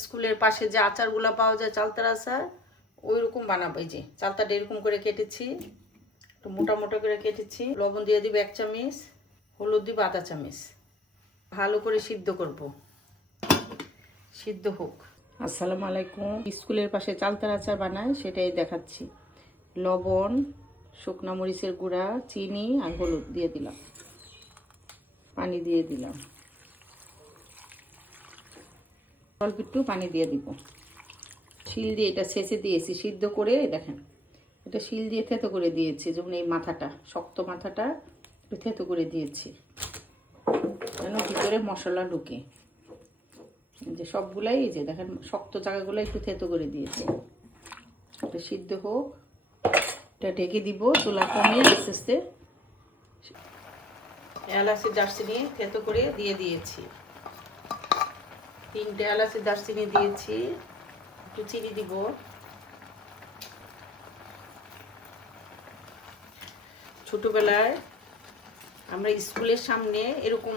স্কুলের পাশে যে আচারগুলো পাওয়া যায়, চালতার আচার, ওই রকম বানাবো। এই যে চালতাটা এরকম করে কেটেছি, একটু মোটা মোটা করে কেটেছি। লবণ দিয়ে দিব 1 চামচ, হলুদ দিব আধা চামচ। ভালো করে সিদ্ধ করব, সিদ্ধ হোক। আসসালামু আলাইকুম। স্কুলের পাশে চালতার আচার বানায় সেটাই দেখাচ্ছি। লবণ, শুকনো মরিচের গুঁড়া, চিনি আর হলুদ দিয়ে দিলাম, পানি দিয়ে দিলাম, অল্প একটু পানি দিয়ে দিব। শিল দিয়ে এটা ছেঁচে দিয়েছি সিদ্ধ করে। দেখেন, এটা শিল দিয়ে থেতো করে দিয়েছি, যেমন এই মাথাটা, শক্ত মাথাটা একটু থেতো করে দিয়েছি যেন ভিতরে মশলা ঢুকে। যে সবগুলাই এই যে দেখেন শক্ত জায়গাগুলো একটু থেতো করে দিয়েছি। এটা সিদ্ধ হোক, এটা ঢেকে দিব চুলা কমিয়ে আস্তে আস্তে। এলাচি দারচিনি থেতো করে দিয়ে দিয়েছি, 3টে এলাচি দারচিনি দিয়েছি। একটু চিনি দিব। ছোটবেলায় আমরা স্কুলের সামনে এরকম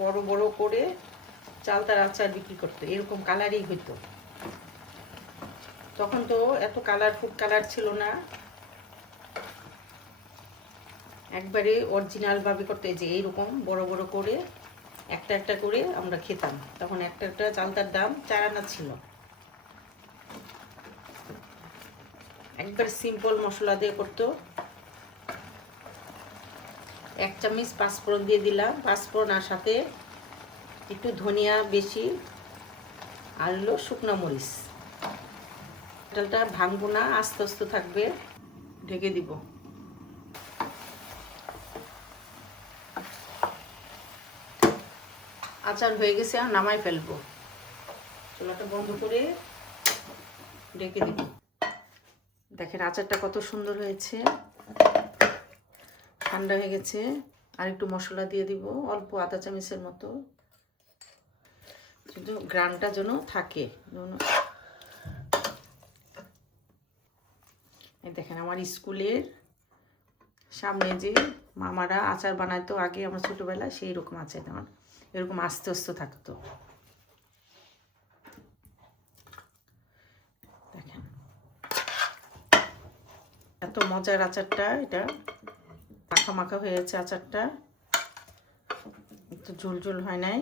বড় বড় করে চালতার আচার বিক্রি করতো, এরকম কালারই হইতো। তখন তো এত কালারফুল কালার ছিল না, একবারে অরিজিনাল ভাবে করতে। যে এইরকম বড় বড় করে একটা একটা করে আমরা খেতাম। তখন একটা একটা চালতার দাম 4 আনা ছিল। একবার সিম্পল মশলা দিয়ে করতো। 1 চামচ পাঁচফোড়ন দিয়ে দিলাম, পাঁচফোড়ন আর সাথে একটু ধনিয়া বেশি আর হলো শুকনো মরিচ। ডালটা ভাঙবো না, আস্তে আস্তে থাকবে, ঢেকে দিব। আচার হয়ে গেছে, আর নামাই ফেলবো। চুলাটা বন্ধ করে ঢেকে দিব। দেখেন আচারটা কত সুন্দর হয়েছে, ঠান্ডা হয়ে গেছে। আর একটু মশলা দিয়ে দিব, অল্প আধা চামচের মতো, কিন্তু গ্রানটা যেন থাকে। দেখেন আমার স্কুলের সামনে যে মামারা আচার বানাইতো আগে আমার ছোটবেলায়, সেই রকম আচার আমার এরকম আস্তে আস্তে থাকতো। দেখেন এত মজার আচারটা, এটা মাখা মাখা হয়েছে আচারটা, একটু ঝোল ঝোল হয় নাই।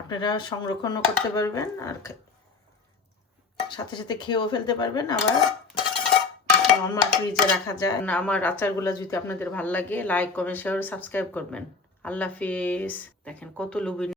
আপনারা সংরক্ষণও করতে পারবেন, আর সাথে সাথে খেয়েও ফেলতে পারবেন, আবার নরমাল ফ্রিজে রাখা যায়। আমার আচারগুলো যদি আপনাদের ভালো লাগে, লাইক কমেন্ট শেয়ার সাবস্ক্রাইব করবেন। আল্লাহ হাফিজ। দেখেন কত লোভনীয়।